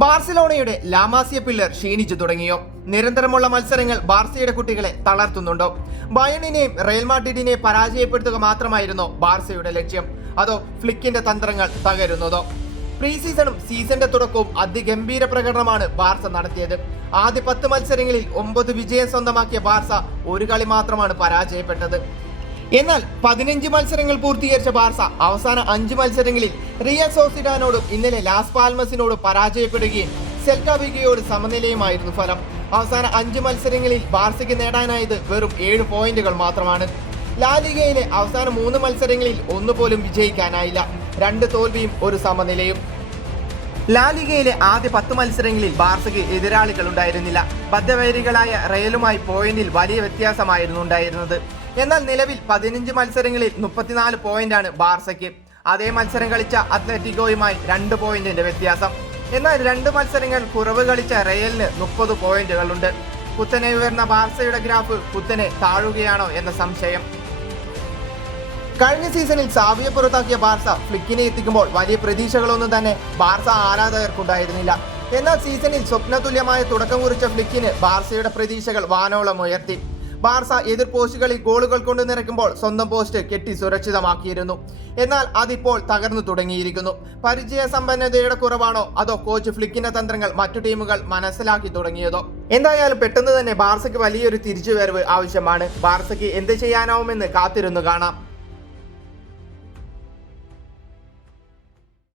ബാർസിലോണയുടെ La Masia pillar ക്ഷീണിച്ചു തുടങ്ങിയോ? നിരന്തരമുള്ള മത്സരങ്ങൾ ബാർസയുടെ കുട്ടികളെ തളർത്തുന്നുണ്ടോ? ബയണിനെയും റയൽ മാഡ്രിഡിനെയും പരാജയപ്പെടുത്തുക മാത്രമായിരുന്നോ ബാർസയുടെ ലക്ഷ്യം? അതോ ഫ്ലിക്കിന്റെ തന്ത്രങ്ങൾ തകരുന്നതോ? പ്രീ സീസണും സീസണിന്റെ തുടക്കവും അതിഗംഭീര പ്രകടനമാണ് ബാർസ നടത്തിയത്. ആദ്യ 10 മത്സരങ്ങളിൽ 9 വിജയം സ്വന്തമാക്കിയ ബാർസ ഒരു കളി മാത്രമാണ് പരാജയപ്പെട്ടത്. എന്നാൽ 15 മത്സരങ്ങൾ പൂർത്തീകരിച്ച ബാർസ അവസാന 5 മത്സരങ്ങളിൽ റിയൽ സോസിഡാനോടും ഇന്നലെ ലാസ് പാൽമസിനോടും പരാജയപ്പെടുകയും സെൽറ്റ വിഗോയോട് സമനിലയുമായിരുന്നു ഫലം. അവസാന 5 മത്സരങ്ങളിൽ ബാർസയ്ക്ക് നേടാനായത് വെറും 7 പോയിന്റുകൾ മാത്രമാണ്. ലാലിഗയിലെ അവസാന 3 മത്സരങ്ങളിൽ ഒന്നുപോലും വിജയിക്കാനായില്ല. 2 തോൽവിയും ഒരു സമനിലയും. ലാലിഗയിലെ ആദ്യ 10 മത്സരങ്ങളിൽ ബാർസയ്ക്ക് എതിരാളികൾ ഉണ്ടായിരുന്നില്ല. ബദ്ധവൈരികളായ റയലുമായി പോയിന്റിൽ വലിയ വ്യത്യാസമായിരുന്നു ഉണ്ടായിരുന്നത്. എന്നാൽ നിലവിൽ 15 മത്സരങ്ങളിൽ 34 പോയിന്റാണ് ബാർസയ്ക്ക്. അതേ മത്സരം കളിച്ച അത്ലറ്റിക്കോയുമായി 2 പോയിന്റിന്റെ വ്യത്യാസം. എന്നാൽ 2 മത്സരങ്ങൾ കുറവ് കളിച്ച റയലിന് 30 പോയിന്റുകളുണ്ട്. കുത്തനെ ഉയർന്ന ബാർസയുടെ ഗ്രാഫ് കുത്തനെ താഴുകയാണോ എന്ന സംശയം. കഴിഞ്ഞ സീസണിൽ സാവിയെ പുറത്താക്കിയ ബാർസ ഫ്ലിക്കിനെ എത്തിക്കുമ്പോൾ വലിയ പ്രതീക്ഷകളൊന്നും തന്നെ ബാർസ ആരാധകർക്കുണ്ടായിരുന്നില്ല. എന്നാൽ സീസണിൽ സ്വപ്നതുല്യമായ തുടക്കം കുറിച്ച ഫ്ലിക്കിന് ബാർസയുടെ പ്രതീക്ഷകൾ വാനോളം ഉയർത്തി. ബാർസ എതിർ പോസ്റ്റുകളിൽ ഗോളുകൾ കൊണ്ട് നിറയ്ക്കുമ്പോൾ സ്വന്തം പോസ്റ്റ് കെട്ടി സുരക്ഷിതമാക്കിയിരുന്നു. എന്നാൽ അതിപ്പോൾ തകർന്നു തുടങ്ങിയിരിക്കുന്നു. പരിചയസമ്പന്നതയുടെ കുറവാണോ അതോ കോച്ച് ഫ്ലിക്കിന്റെ തന്ത്രങ്ങൾ മറ്റു ടീമുകൾ മനസ്സിലാക്കി തുടങ്ങിയതോ? എന്തായാലും പെട്ടെന്ന് തന്നെ ബാർസയ്ക്ക് വലിയൊരു തിരിച്ചുവരവ് ആവശ്യമാണ്. ബാർസയ്ക്ക് എന്ത് ചെയ്യാനാവുമെന്ന് കാത്തിരുന്നു കാണാം.